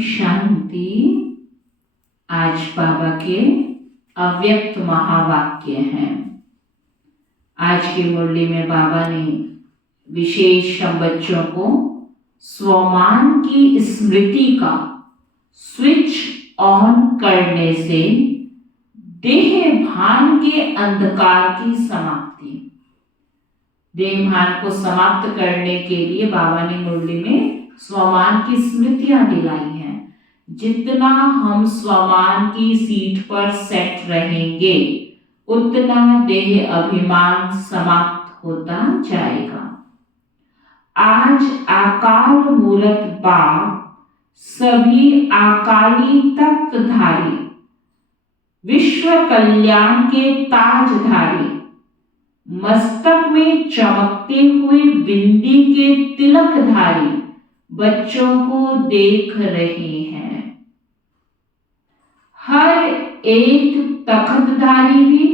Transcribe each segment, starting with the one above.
शांति। आज बाबा के अव्यक्त महावाक्य हैं। आज की मुरली में बाबा ने विशेष हम बच्चों को स्वमान की स्मृति का स्विच ऑन करने से देह भान के अंधकार की समाप्ति, देह भान को समाप्त करने के लिए बाबा ने मुरली में स्वमान की स्मृतियां दिलाई हैं। जितना हम स्वमान की सीट पर सेट रहेंगे उतना देह अभिमान समाप्त होता जाएगा। आज अकाल मूरत बाप सभी अकाली तख्तधारी, विश्व कल्याण के ताजधारी, मस्तक में चमकते हुए बिंदी के तिलकधारी बच्चों को देख रहे हैं। हर एक तख्तधारी भी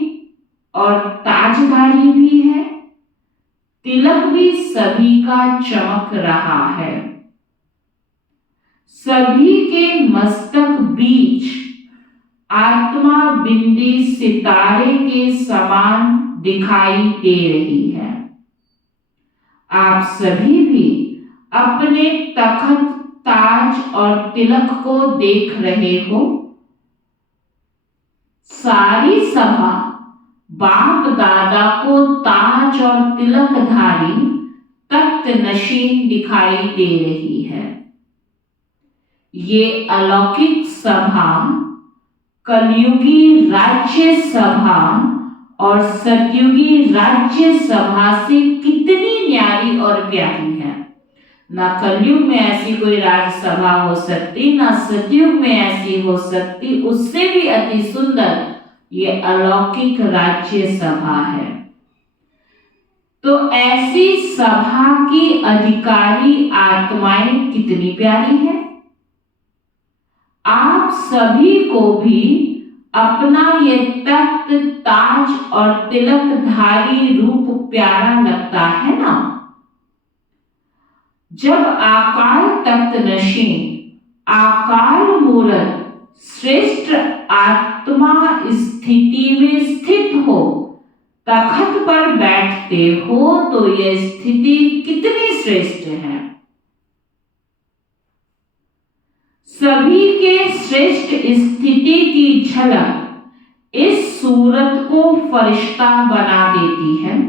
और ताजधारी भी है, तिलक भी सभी का चमक रहा है। सभी के मस्तक बीच आत्मा बिंदी सितारे के समान दिखाई दे रही है। आप सभी भी अपने तख्त, ताज और तिलक को देख रहे हो। सारी सभा बाप दादा को ताज और तिलकधारी तख्त नशीन दिखाई दे रही है। ये अलौकिक सभा कलयुगी राज्य सभा और सतयुगी राज्य सभा से कितनी न्यारी और प्यारी है। ना कलयुग में ऐसी कोई राज्यसभा हो सकती, ना सतयुग में ऐसी हो सकती, उससे भी अति सुंदर ये अलौकिक राज्य सभा है। तो ऐसी सभा की अधिकारी आत्माएं कितनी प्यारी है। आप सभी को भी अपना ये तख्त, ताज और तिलकधारी रूप प्यारा लगता है ना। जब आकाल तख्त नशीन, आकाल मूरत श्रेष्ठ आत्मा स्थिति में स्थित हो, तख्त पर बैठते हो तो यह स्थिति कितनी श्रेष्ठ है। सभी के श्रेष्ठ स्थिति की झलक इस सूरत को फरिश्ता बना देती है।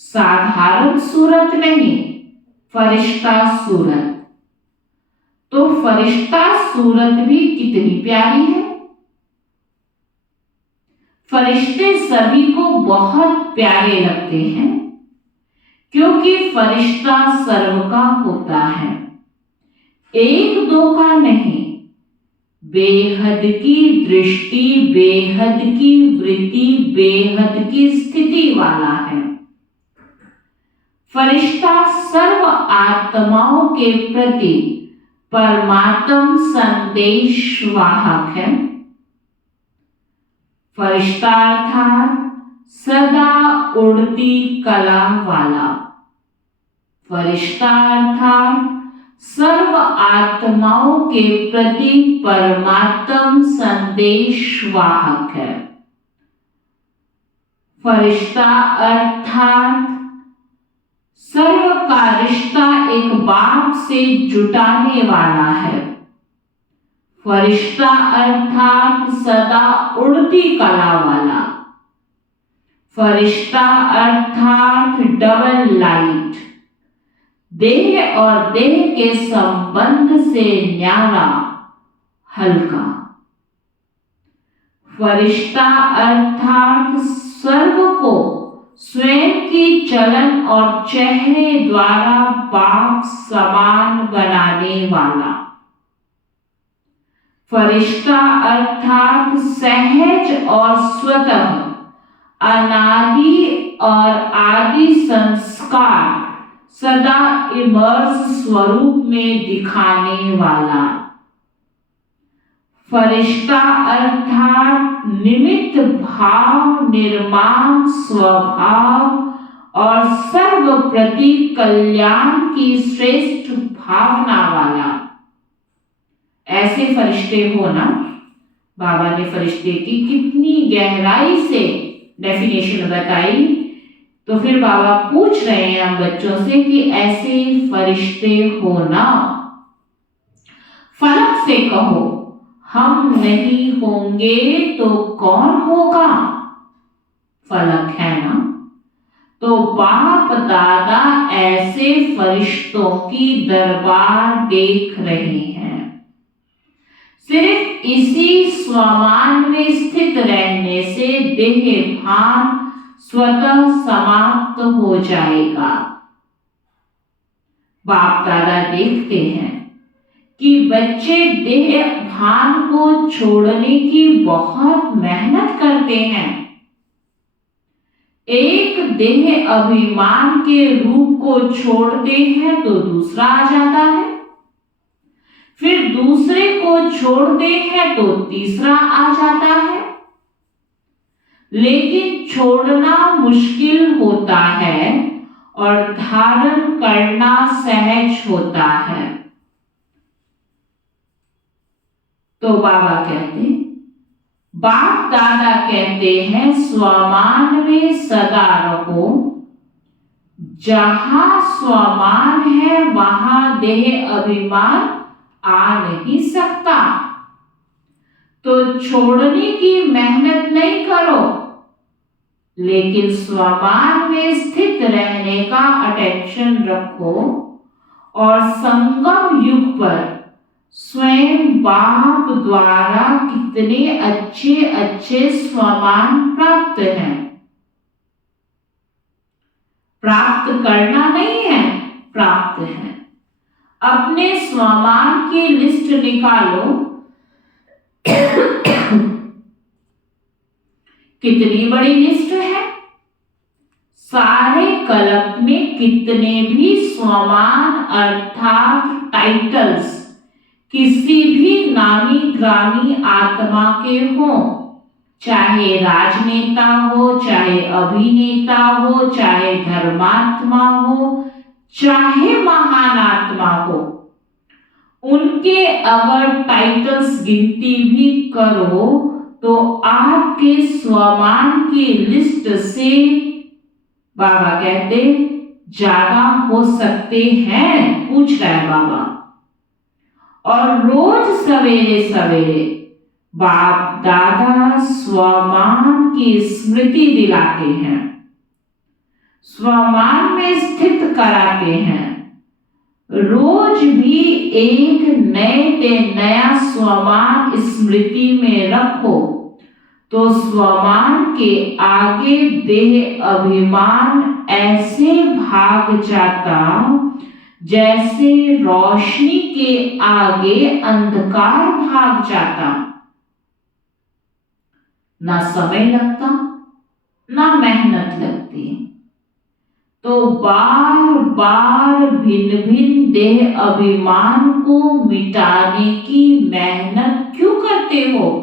साधारण सूरत नहीं, फरिश्ता सूरत। तो फरिश्ता सूरत भी कितनी प्यारी है। फरिश्ते सभी को बहुत प्यारे लगते हैं क्योंकि फरिश्ता सर्व का होता है, एक दो का नहीं। बेहद की दृष्टि, बेहद की वृत्ति, बेहद की स्थिति वाला है। फरिश्ता सर्व आत्माओं के प्रति परमात्म संदेश वाहक है। फरिश्ता अर्थात सदा उड़ती कला वाला। फरिश्ता अर्थात सर्व आत्माओं के प्रति परमात्म संदेश वाहक है। फरिश्ता अर्थात सर्व का रिश्ता एक बाप से जुटाने वाला है। फरिश्ता अर्थात सदा उड़ती कला वाला। फरिश्ता अर्थात डबल लाइट, देह और देह के संबंध से न्यारा, हल्का। फरिश्ता अर्थात सर्व को स्वयं की चलन और चेहरे द्वारा बाप समान बनाने वाला। फरिश्ता अर्थात सहज और स्वतः अनादि और आदि संस्कार सदा इमर्स स्वरूप में दिखाने वाला। फरिश्ता अर्थात निमित्त भाव, निर्माण स्वभाव और सर्व प्रति कल्याण की श्रेष्ठ भावना वाला। ऐसे फरिश्ते हो ना। बाबा ने फरिश्ते की कितनी गहराई से डेफिनेशन बताई। तो फिर बाबा पूछ रहे हैं हम बच्चों से कि ऐसे फरिश्ते हो ना। फलक से कहो हम नहीं होंगे तो कौन होगा? फलक है ना। तो बाप दादा ऐसे फरिश्तों की दरबार देख रहे हैं। सिर्फ इसी स्वमान में स्थित रहने से देह भान स्वतः समाप्त हो जाएगा। बाप दादा देखते हैं कि बच्चे देह भान को छोड़ने की बहुत मेहनत करते हैं। एक देह अभिमान के रूप को छोड़ते हैं तो दूसरा आ जाता है, फिर दूसरे को छोड़ते हैं तो तीसरा आ जाता है। लेकिन छोड़ना मुश्किल होता है और धारण करना सहज होता है। तो बाबा कहते, बाप दादा कहते हैं स्वमान में सदा रहो। जहां स्वमान है वहां देह अभिमान आ नहीं सकता। तो छोड़ने की मेहनत नहीं करो, लेकिन स्वमान में स्थित रहने का अटेंशन रखो और संगम युग पर स्वयं बाप द्वारा कितने अच्छे अच्छे स्वमान प्राप्त हैं। प्राप्त करना नहीं है, प्राप्त है। अपने स्वमान की लिस्ट निकालो। कितनी बड़ी लिस्ट है। सारे कल्प में कितने भी स्वमान अर्थात टाइटल्स किसी भी नामी ग्रामी आत्मा के हो, चाहे राजनेता हो, चाहे अभिनेता हो, चाहे धर्मात्मा हो, चाहे महान आत्मा हो, उनके अगर टाइटल्स गिनती भी करो तो आपके स्वमान की लिस्ट से बाबा कहते ज्यादा हो सकते हैं। पूछ रहा है बाबा। और रोज सवेरे सवेरे बाप दादा स्वमान की स्मृति दिलाते हैं, स्वमान में स्थित कराते हैं। रोज भी एक नए से नया स्वमान स्मृति में रखो तो स्वमान के आगे देह अभिमान ऐसे भाग जाता जैसे रोशनी के आगे अंधकार भाग जाता। ना समय लगता, ना मेहनत लगती। तो बार बार भिन्न भिन्न देह अभिमान को मिटाने की मेहनत क्यों करते हो?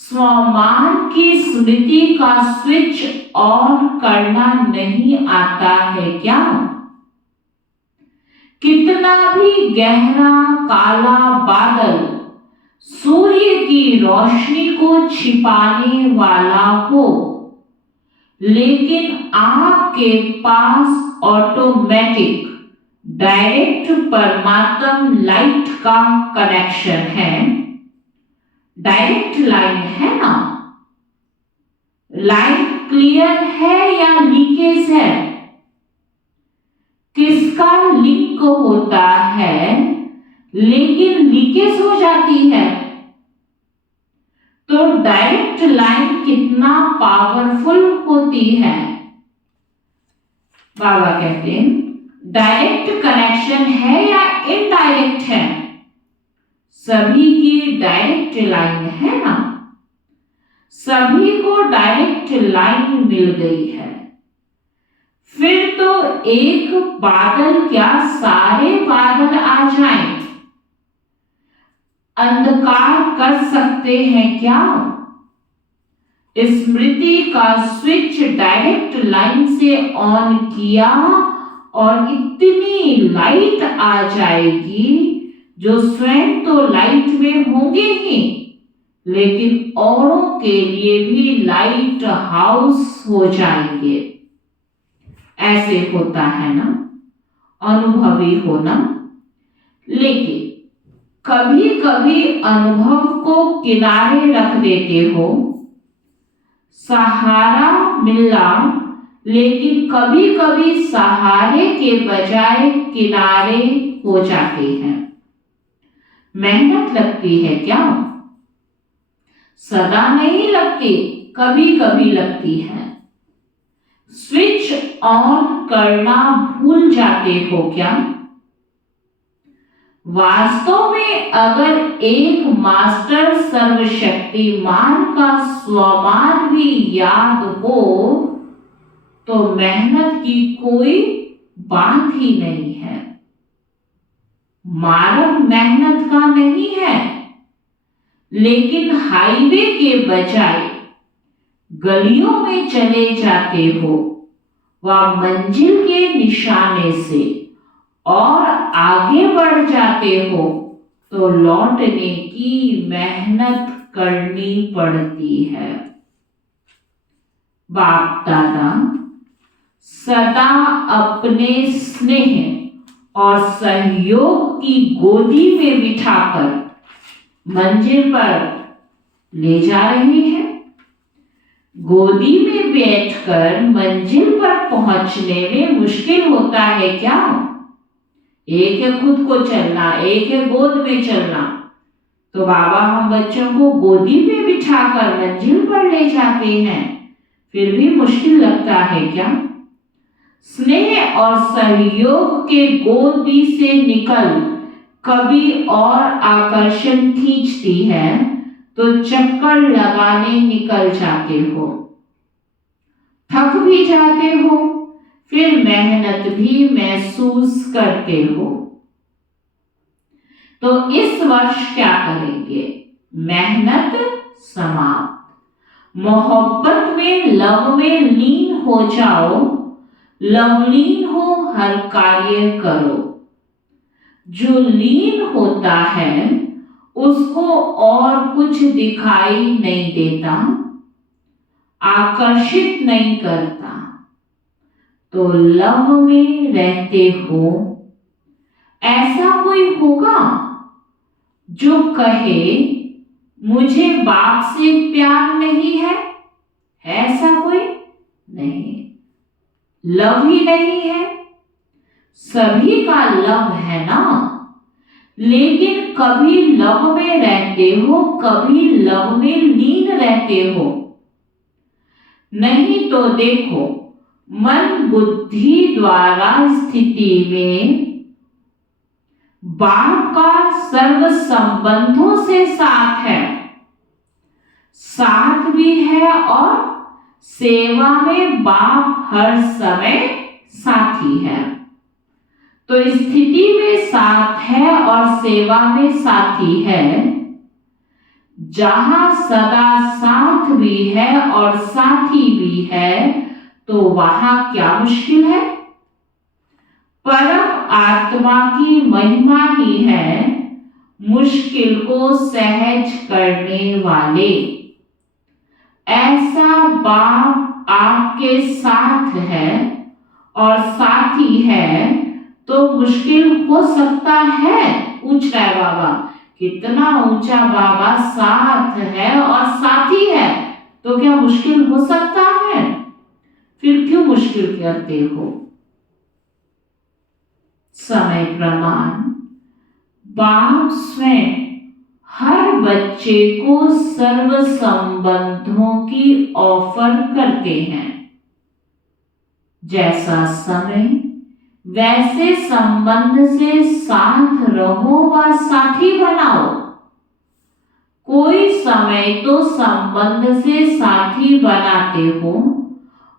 स्वमान की स्मृति का स्विच ऑन करना नहीं आता है क्या? कितना भी गहरा काला बादल सूर्य की रोशनी को छिपाने वाला हो, लेकिन आपके पास ऑटोमेटिक डायरेक्ट परमात्म लाइट का कनेक्शन है। डायरेक्ट लाइन है ना। लाइन क्लियर है या लीकेज है? किसका लिंक होता है लेकिन लीकेज हो जाती है? तो डायरेक्ट लाइन कितना पावरफुल होती है। बाबा कहते हैं डायरेक्ट कनेक्शन है या इनडायरेक्ट है? सभी की डायरेक्ट लाइन है ना। सभी को डायरेक्ट लाइन मिल गई है। फिर तो एक बादल क्या सारे बादल आ जाएं, अंधकार कर सकते हैं क्या? स्मृति का स्विच डायरेक्ट लाइन से ऑन किया और इतनी लाइट आ जाएगी जो स्वयं तो लाइट में होंगे ही, लेकिन औरों के लिए भी लाइट हाउस हो जाएंगे। ऐसे होता है ना, अनुभवी होना। लेकिन कभी कभी अनुभव को किनारे रख देते हो, सहारा मिला, लेकिन कभी कभी सहारे के बजाय किनारे हो जाते हैं। मेहनत लगती है क्या? सदा नहीं लगती, कभी कभी लगती है। स्विच ऑन करना भूल जाते हो क्या? वास्तव में अगर एक मास्टर सर्वशक्तिमान का स्वमान भी याद हो तो मेहनत की कोई बात ही नहीं है। मार्ग मेहनत का नहीं है, लेकिन हाईवे के बजाय गलियों में चले जाते हो व मंजिल के निशाने से और आगे बढ़ जाते हो तो लौटने की मेहनत करनी पड़ती है। बाप दादा सदा अपने स्नेह और सहयोग की गोदी में बिठाकर मंजिल पर ले जा रहे हैं। गोदी में बैठकर मंजिल पर पहुंचने में मुश्किल होता है क्या? एक है खुद को चलना, एक है गोद में चलना। तो बाबा हम बच्चों को गोदी में बिठाकर मंजिल पर ले जाते हैं, फिर भी मुश्किल लगता है क्या? स्नेह और सहयोग के गोदी से निकल कभी और आकर्षण खींचती है तो चक्कर लगाने निकल जाते हो, थक भी जाते हो, फिर मेहनत भी महसूस करते हो। तो इस वर्ष क्या करेंगे? मेहनत समाप्त। मोहब्बत में लव में लीन हो जाओ, लवलीन हो हर कार्य करो। जो लीन होता है उसको और कुछ दिखाई नहीं देता, आकर्षित नहीं करता। तो लव में रहते हो। ऐसा कोई होगा जो कहे मुझे बाप से प्यार नहीं है? ऐसा कोई नहीं। लव ही नहीं है, सभी का लव है ना, लेकिन कभी लव में रहते हो, कभी लव में लीन रहते हो। नहीं तो देखो, मन बुद्धि द्वारा स्थिति में बाप का सर्व संबंधों से साथ है, साथ भी है और सेवा में बाप हर समय साथी है। तो स्थिति में साथ है और सेवा में साथी है। जहां सदा साथ भी है और साथी भी है तो वहां क्या मुश्किल है? परम आत्मा की महिमा ही है मुश्किल को सहज करने वाले। ऐसा बाप आपके साथ है और साथी है तो मुश्किल हो सकता है? पूछ रहा है बाबा, कितना ऊंचा बाबा साथ है और साथी है, तो क्या मुश्किल हो सकता है? फिर क्यों मुश्किल करते हो? समय प्रमाण बाप स्वयं हर बच्चे को सर्व संबंधों की ऑफर करते हैं। जैसा समय वैसे संबंध से साथ रहो व साथी बनाओ। कोई समय तो संबंध से साथी बनाते हो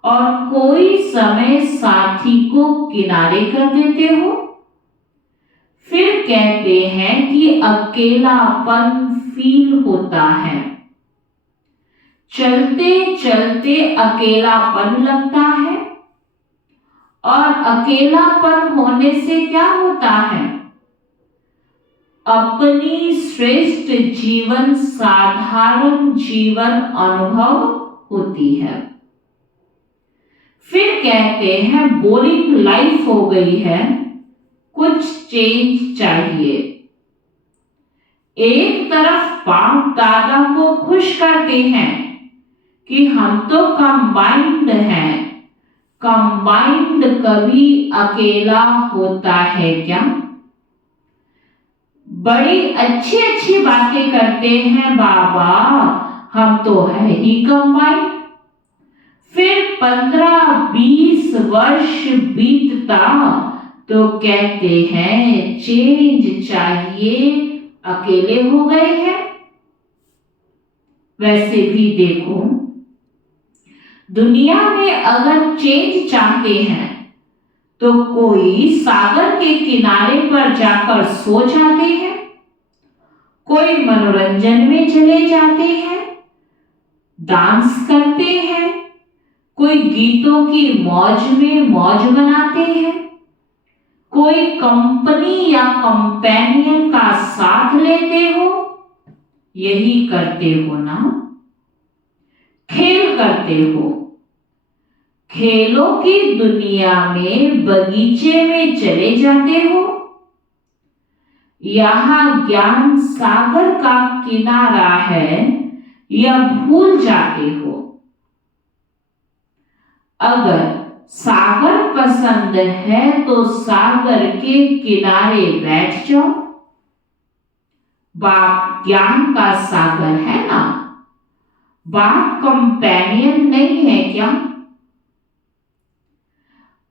और कोई समय साथी को किनारे कर देते हो। फिर कहते हैं कि अकेलापन फील होता है। चलते चलते अकेलापन लगता है और अकेलापन होने से क्या होता है? अपनी श्रेष्ठ जीवन साधारण जीवन अनुभव होती है। फिर कहते हैं बोरिंग लाइफ हो गई है, कुछ चेंज चाहिए। एक तरफ बाप दादा को खुश करते हैं कि हम तो कंबाइंड हैं। कंबाइंड कभी अकेला होता है क्या? बड़ी अच्छी अच्छी बातें करते हैं बाबा, हम तो है ही कंबाइंड। फिर 15-20 वर्ष बीतता तो कहते हैं चेंज चाहिए, अकेले हो गए हैं। वैसे भी देखो, दुनिया में अगर चेंज चाहते हैं तो कोई सागर के किनारे पर जाकर सो जाते हैं, कोई मनोरंजन में चले जाते हैं, डांस करते हैं, कोई गीतों की मौज में मौज बनाते हैं, कोई कंपनी या कंपेनियन का साथ लेते हो। यही करते हो ना? खेल करते हो। खेलों की दुनिया में बगीचे में चले जाते हो। यहां ज्ञान सागर का किनारा है, यह भूल जाते हो। अगर सागर पसंद है तो सागर के किनारे बैठ जाओ। बाप ज्ञान का सागर है ना? बाप कंपेनियन नहीं है क्या?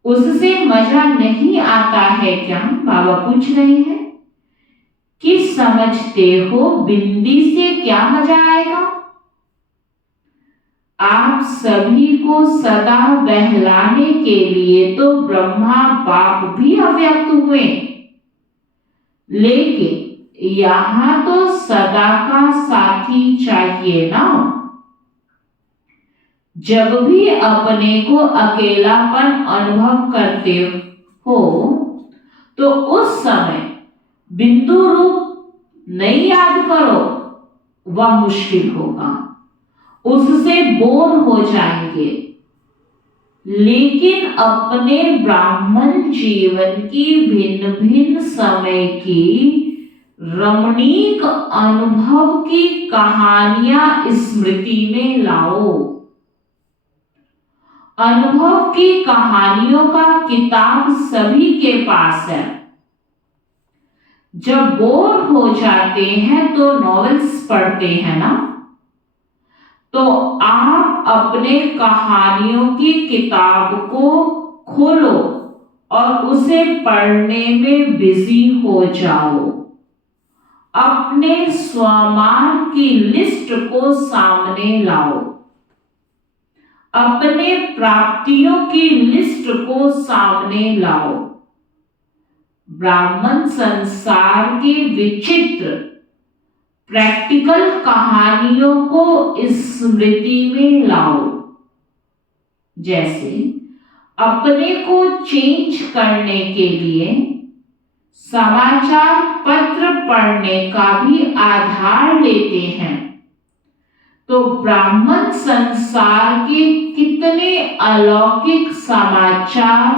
उससे मजा नहीं आता है क्या? बाबा पूछ रहे हैं कि समझते हो बिंदी से क्या मजा आएगा? आप सभी को सदा बहलाने के लिए तो ब्रह्मा बाप भी अव्यक्त हुए, लेकिन यहां तो सदा का साथी चाहिए ना। जब भी अपने को अकेलापन अनुभव करते हो तो उस समय बिंदु रूप नहीं याद करो, वह मुश्किल होगा, उससे बोर हो जाएंगे। लेकिन अपने ब्राह्मण जीवन की भिन्न भिन्न समय की रमणीक अनुभव की कहानियां स्मृति में लाओ। अनुभव की कहानियों का किताब सभी के पास है। जब बोर हो जाते हैं तो नॉवेल्स पढ़ते हैं ना? तो आप अपने कहानियों की किताब को खोलो और उसे पढ़ने में बिजी हो जाओ। अपने स्वमान की लिस्ट को सामने लाओ। अपने प्राप्तियों की लिस्ट को सामने लाओ। ब्राह्मण संसार के विचित्र प्रैक्टिकल कहानियों को स्मृति में लाओ। जैसे अपने को चेंज करने के लिए समाचार पत्र पढ़ने का भी आधार लेते हैं, तो ब्राह्मण संसार के कितने अलौकिक समाचार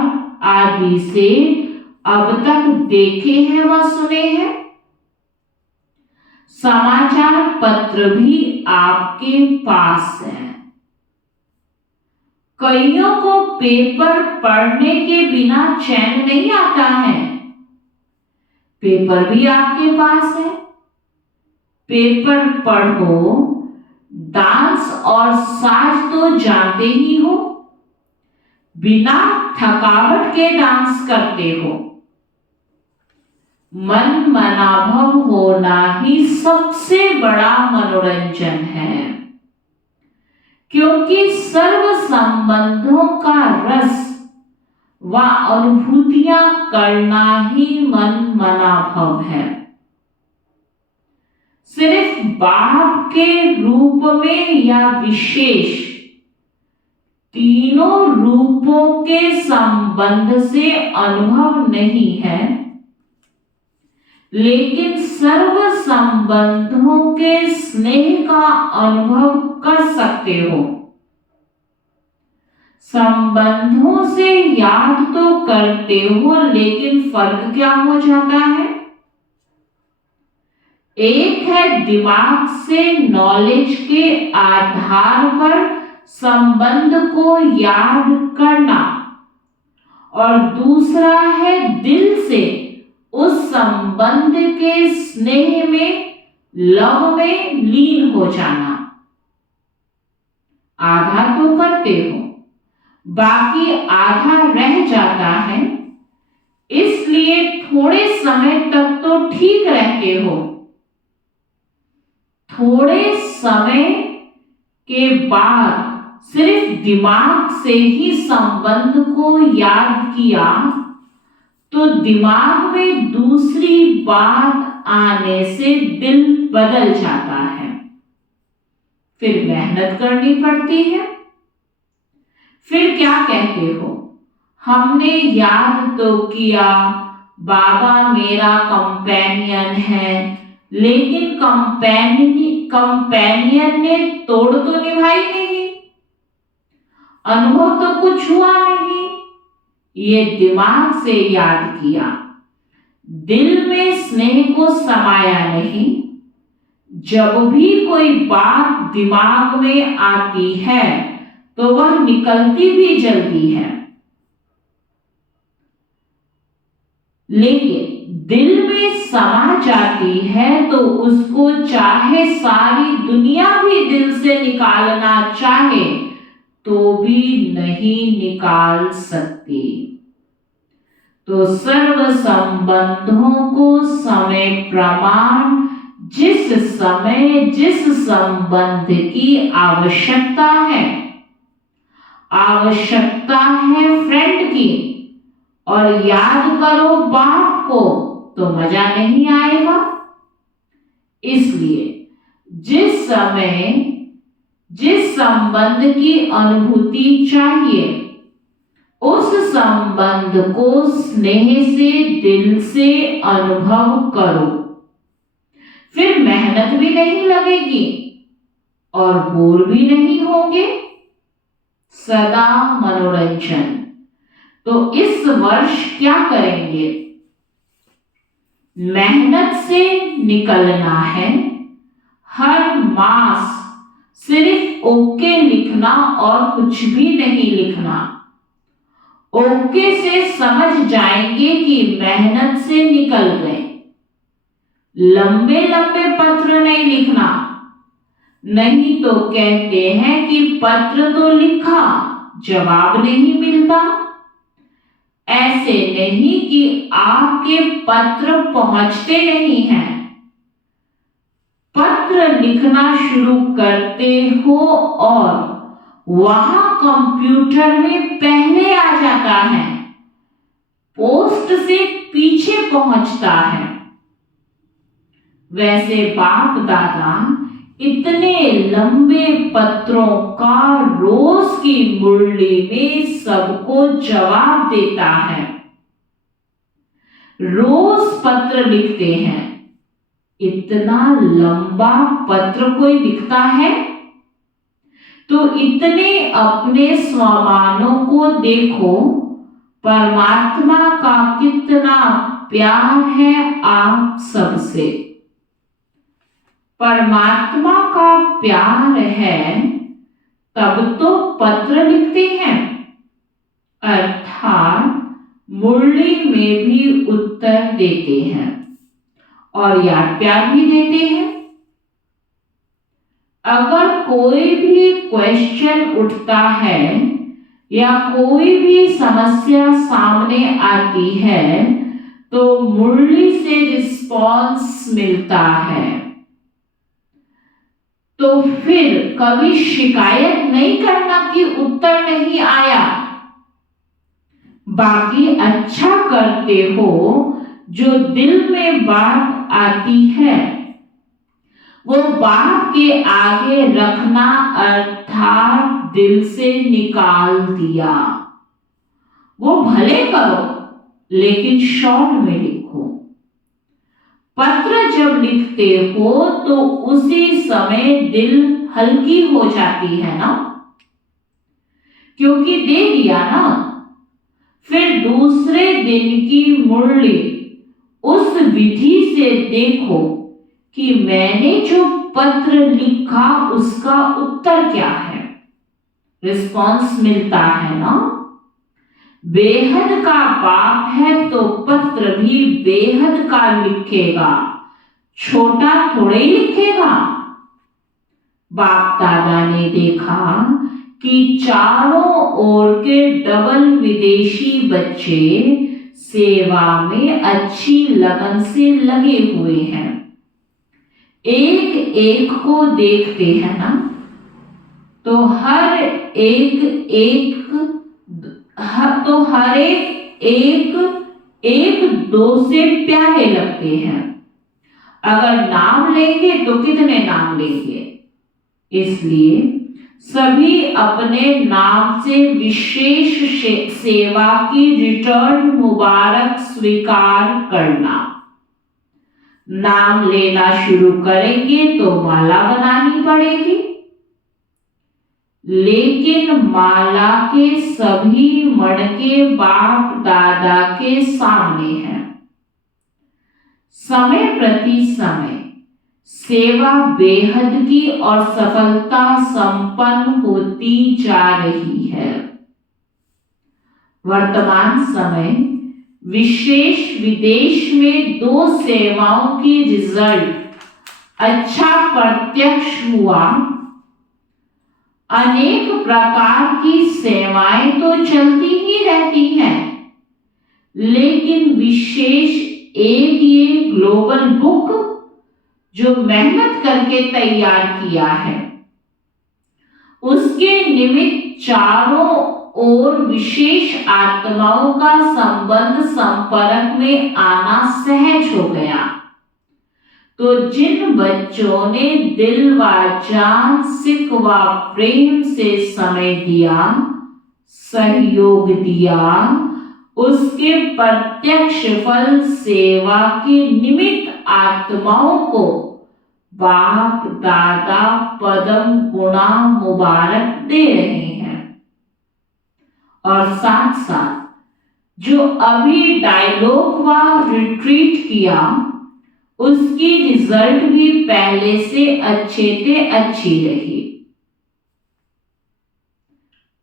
आदि से अब तक देखे हैं व सुने हैं। समाचार पत्र भी आपके पास है। कईयों को पेपर पढ़ने के बिना चैन नहीं आता है। पेपर भी आपके पास है। पेपर पढ़ो। डांस और साज तो जानते ही हो, बिना थकावट के डांस करते हो। मन मनाभव होना ही सबसे बड़ा मनोरंजन है, क्योंकि सर्व संबंधों का रस व अनुभूतियां करना ही मन मनाभव है। सिर्फ बाप के रूप में या विशेष तीनों रूपों के संबंध से अनुभव नहीं है, लेकिन सर्व संबंधों के स्नेह का अनुभव कर सकते हो। संबंधों से याद तो करते हो, लेकिन फर्क क्या हो जाता है? एक है दिमाग से नॉलेज के आधार पर संबंध को याद करना, और दूसरा है दिल से उस संबंध के स्नेह में, लव में लीन हो जाना। आधा तो करते हो, बाकी आधा रह जाता है, इसलिए थोड़े समय तक तो ठीक रहते हो। थोड़े समय के बाद सिर्फ दिमाग से ही संबंध को याद किया तो दिमाग में दूसरी बात आने से दिल बदल जाता है। फिर मेहनत करनी पड़ती है। फिर क्या कहते हो? हमने याद तो किया, बाबा मेरा कंपेनियन है, लेकिन कंपेनियन ने तोड़ तो निभाई नहीं, अनुभव तो कुछ हुआ नहीं। ये दिमाग से याद किया, दिल में स्नेह को समाया नहीं। जब भी कोई बात दिमाग में आती है तो वह निकलती भी जल्दी है, लेकिन दिल में समा जाती है तो उसको चाहे सारी दुनिया भी दिल से निकालना चाहे तो भी नहीं निकाल सकती। तो सर्व संबंधों को समय प्रमाण, जिस समय जिस संबंध की आवश्यकता है फ्रेंड की, और याद करो बाप को, तो मजा नहीं आएगा। इसलिए जिस समय जिस संबंध की अनुभूति चाहिए उस संबंध को स्नेह से दिल से अनुभव करो। फिर मेहनत भी नहीं लगेगी और बोर भी नहीं होंगे, सदा मनोरंजन। तो इस वर्ष क्या करेंगे? मेहनत से निकलना है। हर मास सिर्फ ओके लिखना और कुछ भी नहीं लिखना। ओके से समझ जाएंगे कि मेहनत से निकल गए। लंबे लंबे पत्र नहीं लिखना, नहीं तो कहते हैं कि पत्र तो लिखा, जवाब नहीं मिलता। ऐसे नहीं कि आपके पत्र पहुंचते नहीं हैं। पत्र लिखना शुरू करते हो और वहां कंप्यूटर में पहले आ जाता है, पोस्ट से पीछे पहुंचता है। वैसे बाप दादा इतने लंबे पत्रों का रोज की मुरली में सबको जवाब देता है। रोज पत्र लिखते हैं। इतना लंबा पत्र कोई लिखता है? तो इतने अपने स्वमानों को देखो, परमात्मा का कितना प्यार है आप सबसे। परमात्मा का प्यार है तब तो पत्र लिखते हैं, अर्थात मुरली में भी उत्तर देते हैं और याद प्यार भी देते हैं। अगर कोई भी क्वेश्चन उठता है या कोई भी समस्या सामने आती है तो मुरली से रिस्पॉन्स मिलता है। तो फिर कभी शिकायत नहीं करना कि उत्तर नहीं आया। बाकी अच्छा करते हो, जो दिल में बात आती है वो बात के आगे रखना, अर्थात दिल से निकाल दिया। वो भले करो लेकिन शॉर्ट में लिखो। पत्र जब लिखते हो तो उसी समय दिल हल्की हो जाती है ना, क्योंकि दे दिया ना। फिर दूसरे दिन की मुरली उस विधि से देखो कि मैंने जो पत्र लिखा उसका उत्तर क्या है। रिस्पॉन्स मिलता है ना। बेहद का बाप है तो पत्र भी बेहद का लिखेगा, छोटा थोड़े ही लिखेगा। बाप दादा ने देखा कि चारों ओर के डबल विदेशी बच्चे सेवा में अच्छी लगन से लगे हुए हैं। एक एक को देखते हैं ना, तो हर एक दो से प्यारे लगते हैं। अगर नाम लेंगे तो कितने नाम लेंगे, इसलिए सभी अपने नाम से विशेष सेवा की रिटर्न मुबारक स्वीकार करना। नाम लेना शुरू करेंगे तो माला बनानी पड़ेगी, लेकिन माला के सभी मणके बाप दादा के सामने हैं। समय प्रति समय सेवा बेहद की और सफलता संपन्न होती जा रही है। वर्तमान समय विशेष विदेश में 2 सेवाओं की रिजल्ट अच्छा प्रत्यक्ष हुआ। अनेक प्रकार की सेवाएं तो चलती ही रहती हैं, लेकिन विशेष एक ये ग्लोबल बुक जो मेहनत करके तैयार किया है, उसके निमित्त चारों ओर विशेष आत्माओं का संबंध संपर्क में आना सहज हो गया। तो जिन बच्चों ने दिल व जान सिक व प्रेम से समय दिया, सहयोग दिया, उसके प्रत्यक्ष फल सेवा के निमित्त आत्माओं को बाप दादा पदम गुणा मुबारक दे रहे हैं। और साथ साथ जो अभी डायलॉग व रिट्रीट किया, उसकी रिजल्ट भी पहले से अच्छी रही।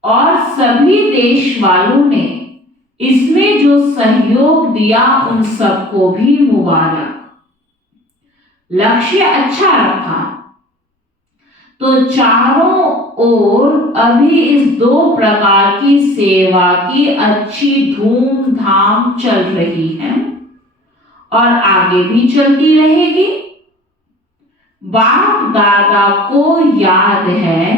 और सभी देश वालों ने इसमें जो सहयोग दिया उन सबको भी मुबारक। लक्ष्य अच्छा रखा तो चारों ओर अभी इस 2 प्रकार की सेवा की अच्छी धूमधाम चल रही है और आगे भी चलती रहेगी। बाप दादा को याद है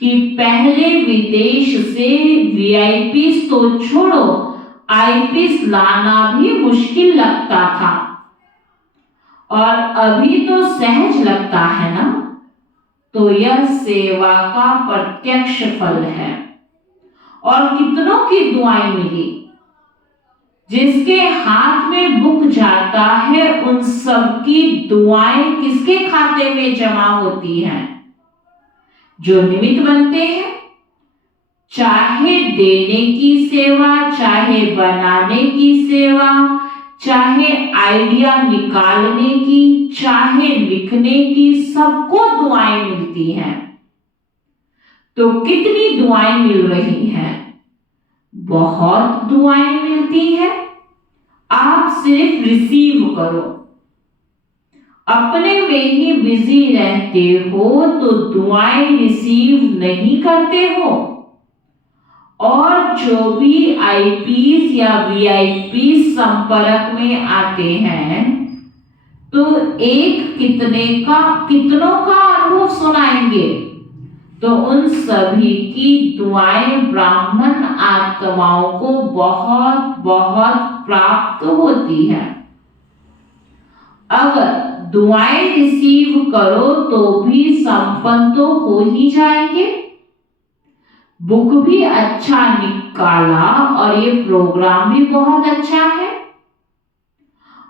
कि पहले विदेश से वीआईपी तो छोड़ो, आईपीएस लाना भी मुश्किल लगता था, और अभी तो सहज लगता है ना। तो यह सेवा का प्रत्यक्ष फल है। और कितनों की दुआएं मिली। जिसके हाथ में बुक जाता है उन सबकी दुआएं किसके खाते में जमा होती हैं? जो निमित्त बनते हैं। चाहे देने की सेवा, चाहे बनाने की सेवा, चाहे आइडिया निकालने की, चाहे लिखने की, सबको दुआएं मिलती हैं। तो कितनी दुआएं मिल रही हैं? बहुत दुआएं मिलती हैं। आप सिर्फ रिसीव करो। अपने में ही बिजी रहते हो तो दुआएं रिसीव नहीं करते हो। और जो भी आईपीएस या वीआईपी संपर्क में आते हैं तो एक कितनों का अनुभव सुनाएंगे। तो उन सभी की दुआएं ब्राह्मण आत्माओं को बहुत बहुत प्राप्त होती है। अगर दुआएं रिसीव करो तो भी संपन्न तो हो ही जाएंगे। बुक भी अच्छा निकाला और ये प्रोग्राम भी बहुत अच्छा है।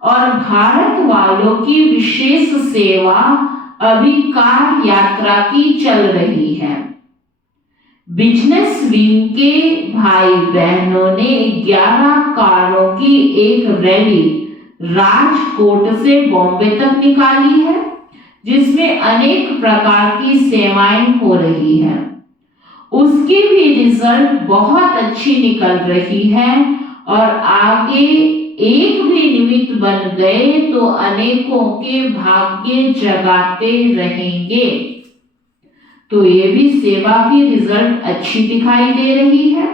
और भारत वालों की विशेष सेवा अभी कार यात्रा की चल रही है। बिजनेस विंग के भाई बहनों ने 11 कारों की एक रैली राजकोट से बॉम्बे तक निकाली है, जिसमें अनेक प्रकार की सेवाएं हो रही है। उसकी भी रिजल्ट बहुत अच्छी निकल रही है और आगे एक भी निमित्त बन गए तो अनेकों के भाग्य जगाते रहेंगे। तो ये भी सेवा की रिजल्ट अच्छी दिखाई दे रही है।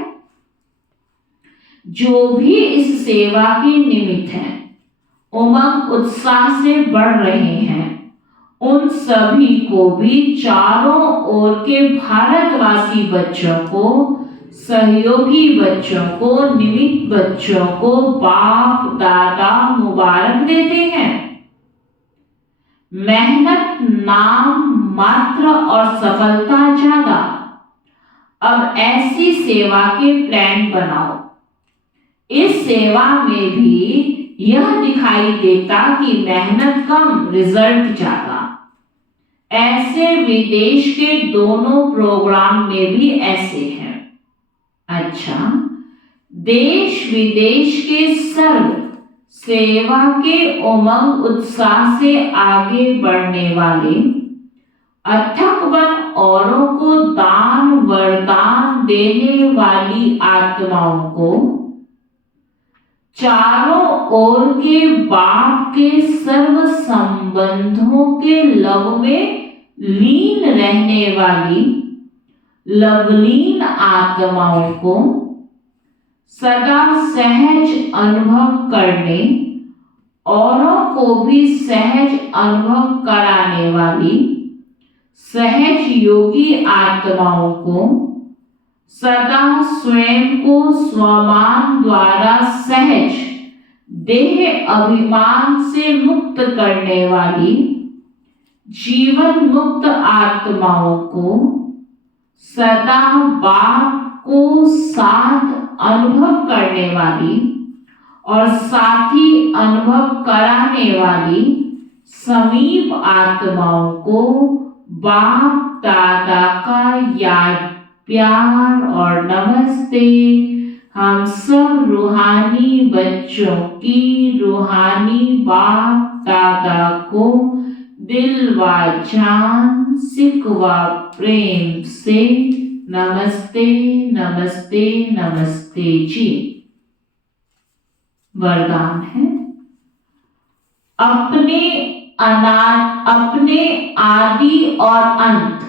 जो भी इस सेवा के निमित्त हैं, उमंग उत्साह से बढ़ रहे हैं, उन सभी को भी चारों ओर के भारतवासी बच्चों को, सहयोगी बच्चों को, निमित्त बच्चों को बाप दादा मुबारक देते हैं। मेहनत नाम मात्र और सफलता ज्यादा। अब ऐसी सेवा के प्लान बनाओ। इस सेवा में भी यह दिखाई देता कि मेहनत कम, रिजल्ट ज्यादा। ऐसे विदेश के दोनों प्रोग्राम में भी ऐसे हैं। अच्छा, देश विदेश के सर्व सेवा के उमंग उत्साह से आगे बढ़ने वाले, अथक बन औरों को दान वरदान देने वाली आत्माओं को, चारों ओर के बाप के सर्व संबंधों के लव में लीन रहने वाली लवलीन आत्माओं को, सदा सहज अनुभव करने, औरों को भी सहज अनुभव कराने वाली सहज योगी आत्माओं को, सदा स्वयं को स्वमान द्वारा सहज देह अभिमान से मुक्त करने वाली जीवन मुक्त आत्माओं को, सदा बाप को साथ अनुभव करने वाली और साथी अनुभव कराने वाली समीप आत्माओं को बाप दादा का याद, प्यार और नमस्ते। हम सब रूहानी बच्चों की रूहानी बाप दादा को दिल व जान सिकवा प्रेम से नमस्ते नमस्ते नमस्ते जी। वरदान है, अपने आदि और अंत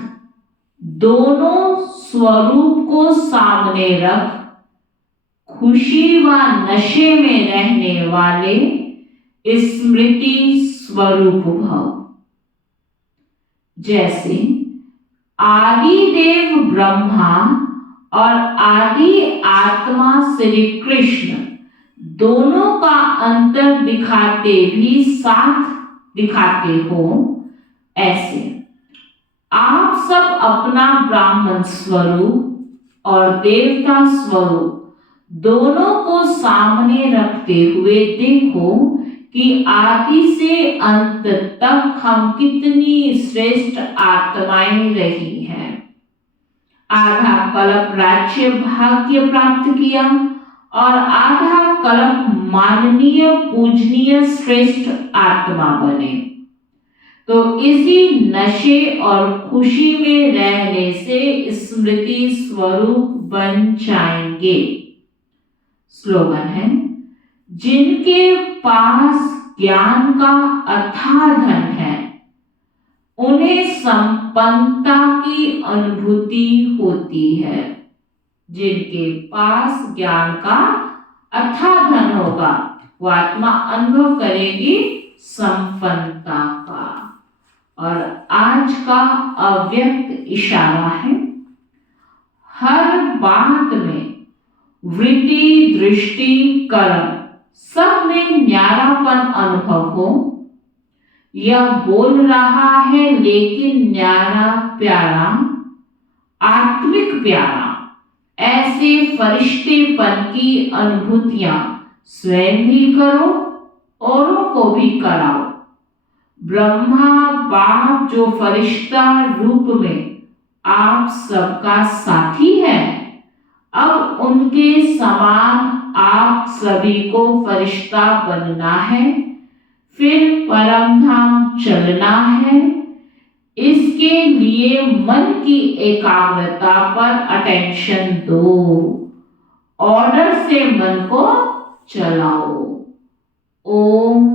दोनों स्वरूप को सामने रख खुशी व नशे में रहने वाले स्मृति स्वरूप भव। जैसे आदि देव ब्रह्मा और आदि आत्मा श्री कृष्ण दोनों का अंतर दिखाते भी साथ दिखाते हो, ऐसे आप सब अपना ब्राह्मण स्वरूप और देवता स्वरूप दोनों को सामने रखते हुए देखो कि आदि से अंत तक हम कितनी श्रेष्ठ आत्माएं रही हैं। आधा कल्प राज्य भाग्य प्राप्त किया और आधा कल्प माननीय पूजनीय श्रेष्ठ आत्मा बने। तो इसी नशे और खुशी में रहने से स्मृति स्वरूप बन जाएंगे। स्लोगन है, जिनके पास ज्ञान का अथाह धन है उन्हें संपन्नता की अनुभूति होती है। जिनके पास ज्ञान का अथाह धन होगा वो आत्मा अनुभव करेगी संपन्नता का। और आज का अव्यक्त इशारा है, हर बात में वृत्ति दृष्टि कर्म सब में न्यारापन अनुभव हो। यह बोल रहा है लेकिन न्यारा प्यारा, आत्मिक प्यारा। ऐसे फरिश्तेपन की अनुभूतियां स्वयं भी करो औरों को भी कराओ। ब्रह्मा बाप जो फरिश्ता रूप में आप सबका साथी है, अब उनके समान आप सभी को फरिश्ता बनना है, फिर परम धाम चलना है। इसके लिए मन की एकाग्रता पर अटेंशन दो, ऑर्डर से मन को चलाओ। ओम